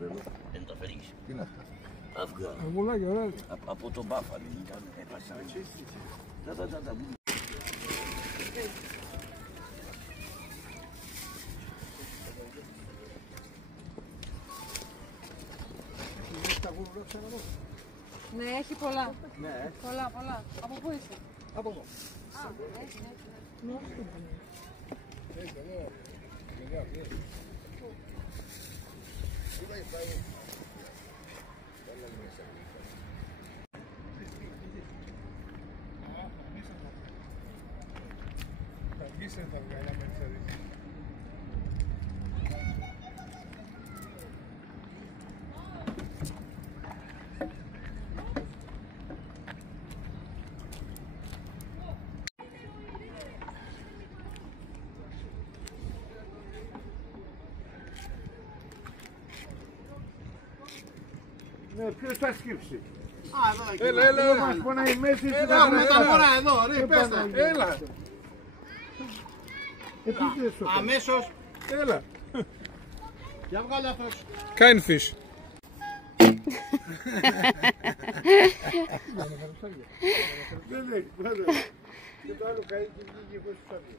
θέλω. Δεν τα φέρεις. Τι είναι αυτά. Αυγά. Αυγουλάκια, ωραία. Από τον Μπάφαλο ήταν επασάκι. Τα. Ναι, έχει πολλά. Ναι. Πολλά. Από πού είσαι? Από εδώ. Ναι, ποιος θα σκύψει. Έλα. Μας πονάει μέση. Έλα, με τα μωρά εδώ, ρε, πες τα. Έλα. Αμέσως. Έλα. Για βγάλε αυτός. Kein Fisch. Δεν έχει. Και το άλλο καεί και βγήκε χωρίς ψάρια.